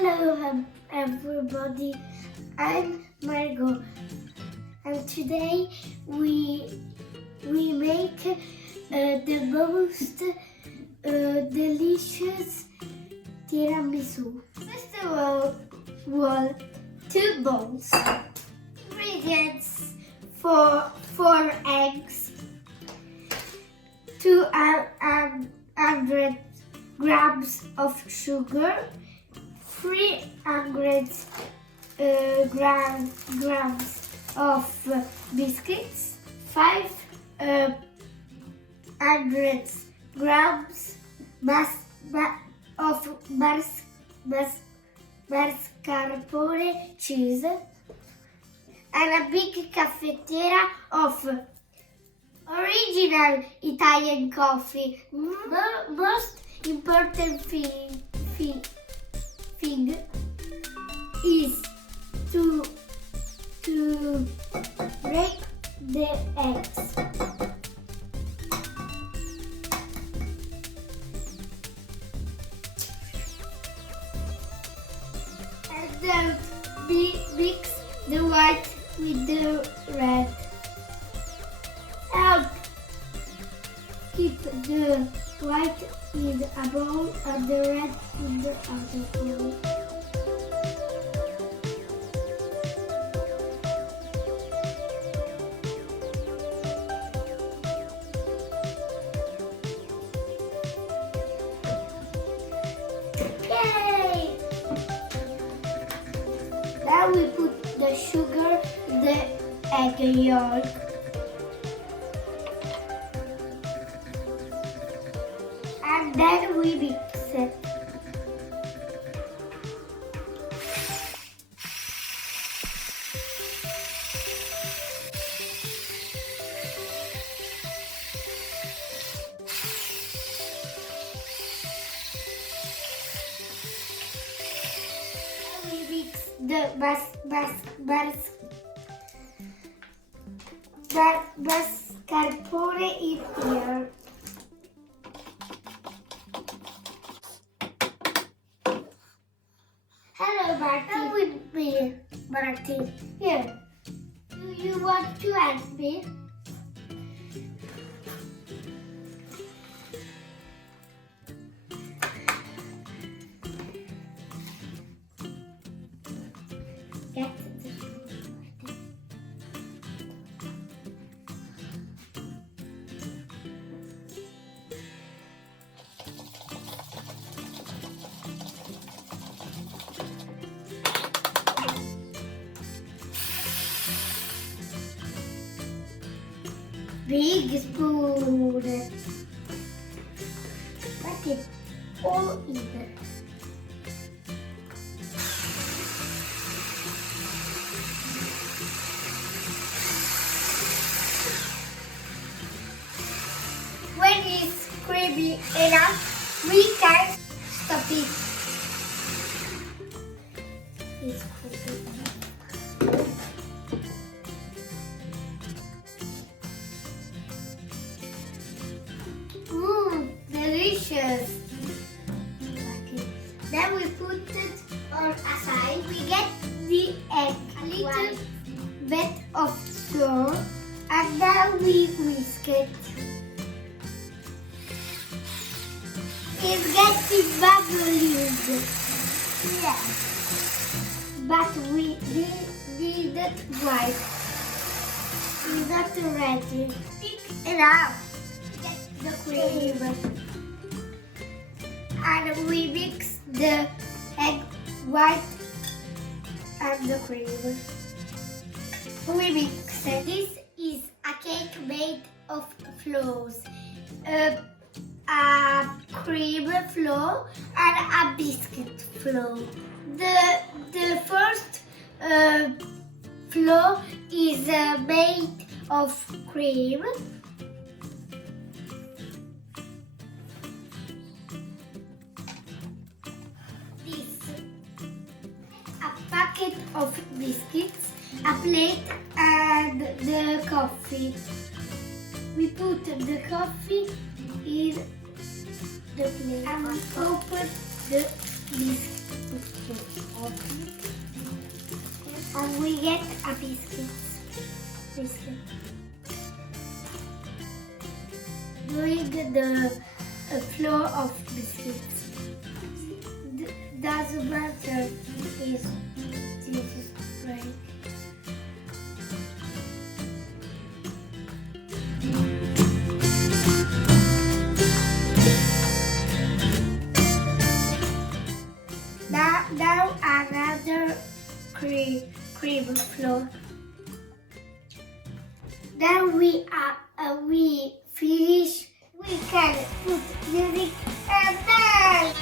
Hello everybody, I'm Margot and today we make the most delicious tiramisù. First of all, 2 bowls. Ingredients: 4 eggs, 200 grams of sugar, 300 grams of biscuits, 500 grams of mascarpone cheese, and a big cafetiera of original Italian coffee. Most important thing is to break the eggs. And then mix the white with the red. And keep the white in a bowl and the red in the other bowl. Yay! Now we put the sugar, the egg yolk, and then we mix it. We mix the mascarpone in here. Hello, Martin. Come with me, Martin. Here. Do you want to help me? Get the big spoon. Put it all in. When it's creamy enough, we can stop it. It's creamy enough. Delicious. Okay. Then we put it on aside. We get the egg, a little bit of flour, and then we whisk it. It's getting bubbles. Yes. But we need it white. It's not ready. Pick it up. Get the cream. And we mix the egg white and the cream. We mix it. This is a cake made of flours. A cream flour and a biscuit flour. The first flour is made of cream. A packet of biscuits, a plate, and the coffee. We put the coffee in the plate and we open the biscuit. And we get a biscuit. Doing the floor of biscuits. Doesn't matter if this is break. Now another cream floor. Then we finish. We can put music and dance.